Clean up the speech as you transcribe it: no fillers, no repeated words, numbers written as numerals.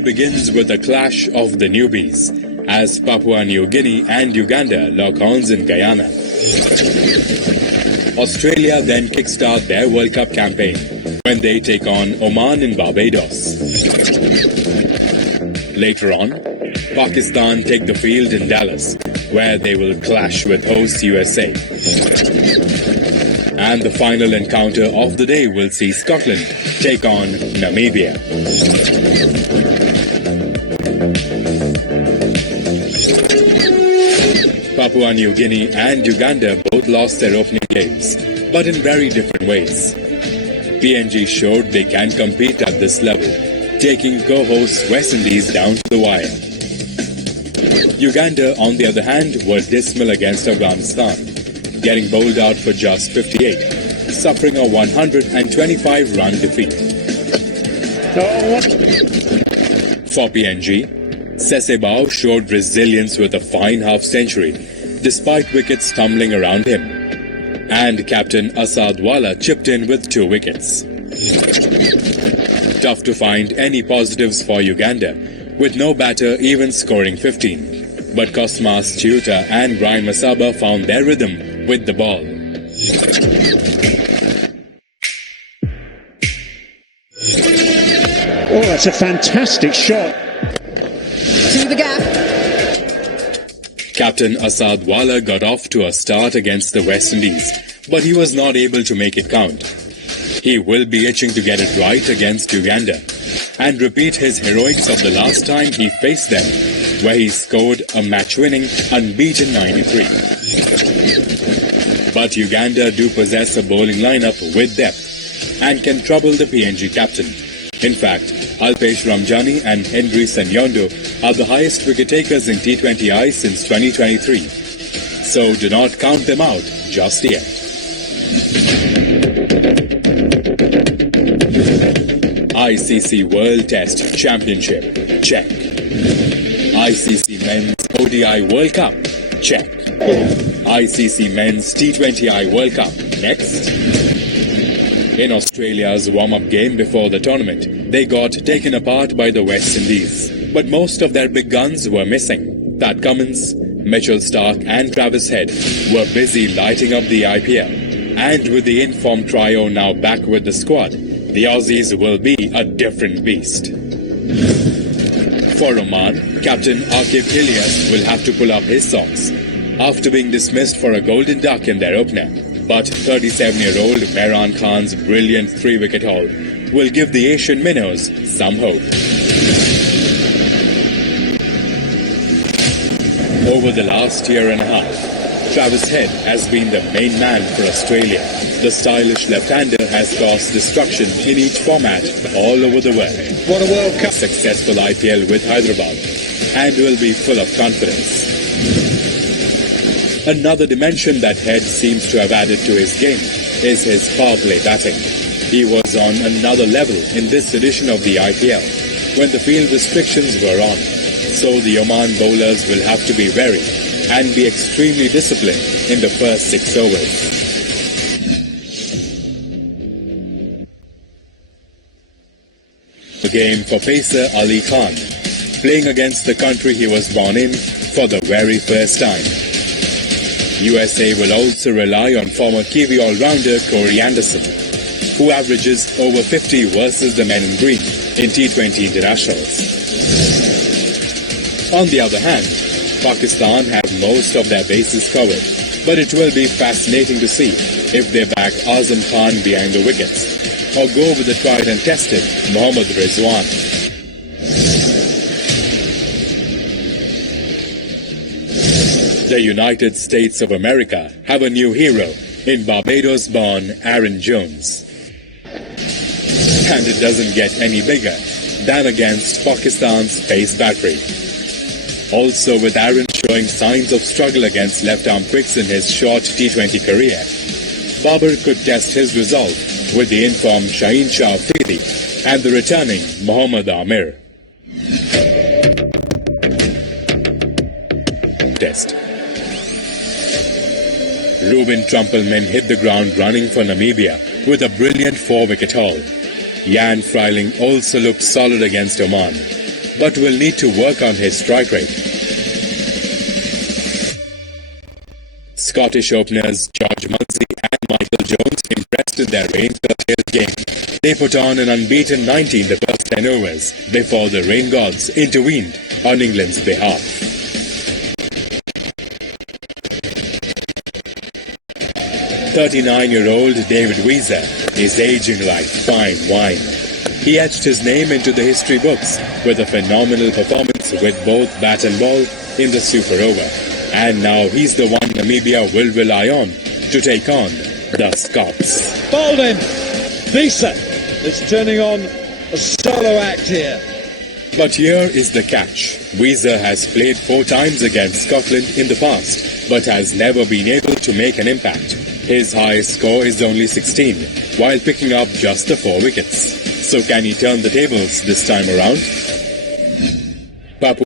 begins with a clash of the newbies, as Papua New Guinea and Uganda lock horns in Guyana. Australia then kickstart their World Cup campaign when they take on Oman in Barbados. Later on, Pakistan take the field in Dallas, where they will clash with host USA. And the final encounter of the day will see Scotland take on Namibia. Papua New Guinea and Uganda both lost their opening games, but in very different ways. PNG showed they can compete at this level, taking co-host West Indies down to the wire. Uganda, on the other hand, were dismal against Afghanistan, getting bowled out for just 58, suffering a 125-run defeat. For PNG, Sesebao showed resilience with a fine half-century, despite wickets tumbling around him. And captain Asad Wala chipped in with 2 wickets. Tough to find any positives for Uganda, with no batter even scoring 15. But Cosmas Chiuta and Brian Masaba found their rhythm with the ball. Oh, that's a fantastic shot. To the gap. Captain Asad Wala got off to a start against the West Indies, but he was not able to make it count. He will be itching to get it right against Uganda and repeat his heroics of the last time he faced them, where he scored a match-winning, unbeaten 93. But Uganda do possess a bowling lineup with depth and can trouble the PNG captain. In fact, Alpesh Ramjani and Henry Sanyondo are the highest wicket-takers in T20I since 2023. So do not count them out just yet. ICC World Test Championship, check. ICC Men's ODI World Cup, check. ICC Men's T20I World Cup, next. In Australia's warm-up game before the tournament, they got taken apart by the West Indies. But most of their big guns were missing. Pat Cummins, Mitchell Starc and Travis Head were busy lighting up the IPL. And with the informed trio now back with the squad, the Aussies will be a different beast. For Oman, Captain Aqib Ilyas will have to pull up his socks after being dismissed for a golden duck in their opener. But 37-year-old Mehran Khan's brilliant 3-wicket haul will give the Asian minnows some hope. Over the last year and a half, Travis Head has been the main man for Australia. The stylish left-hander has caused destruction in each format all over the world. What a World Cup! Successful IPL with Hyderabad and will be full of confidence. Another dimension that Head seems to have added to his game is his power play batting. He was on another level in this edition of the IPL when the field restrictions were on. So the Oman bowlers will have to be wary and be extremely disciplined in the first 6 overs. The game for pacer Ali Khan, playing against the country he was born in for the very first time. USA will also rely on former Kiwi all-rounder Corey Anderson, who averages over 50 versus the men in green in T20 internationals. On the other hand, Pakistan have most of their bases covered, but it will be fascinating to see if they back Azam Khan behind the wickets or go with the tried and tested Mohammad Rizwan. The United States of America have a new hero in Barbados-born Aaron Jones. And it doesn't get any bigger than against Pakistan's pace battery. Also, with Aaron showing signs of struggle against left-arm quicks in his short T20 career, Babar could test his resolve with the informed Shaheen Shah Afridi and the returning Mohammad Amir. Test. Ruben Trumpelman hit the ground running for Namibia with a brilliant 4-wicket haul. Jan Freiling also looked solid against Oman. but will need to work on his strike rate. Scottish openers George Munsey and Michael Jones impressed in their rain-curtailed game. They put on an unbeaten 90 in the first 10 overs before the rain gods intervened on England's behalf. 39-year-old David Weser is aging like fine wine. He etched his name into the history books with a phenomenal performance with both bat and ball in the Super Over. And now he's the one Namibia will rely on to take on the Scots. Bowled in. Weser is turning on a solo act here. But here is the catch. Weser has played 4 times against Scotland in the past, but has never been able to make an impact. His highest score is only 16, while picking up just the 4 wickets. So can he turn the tables this time around?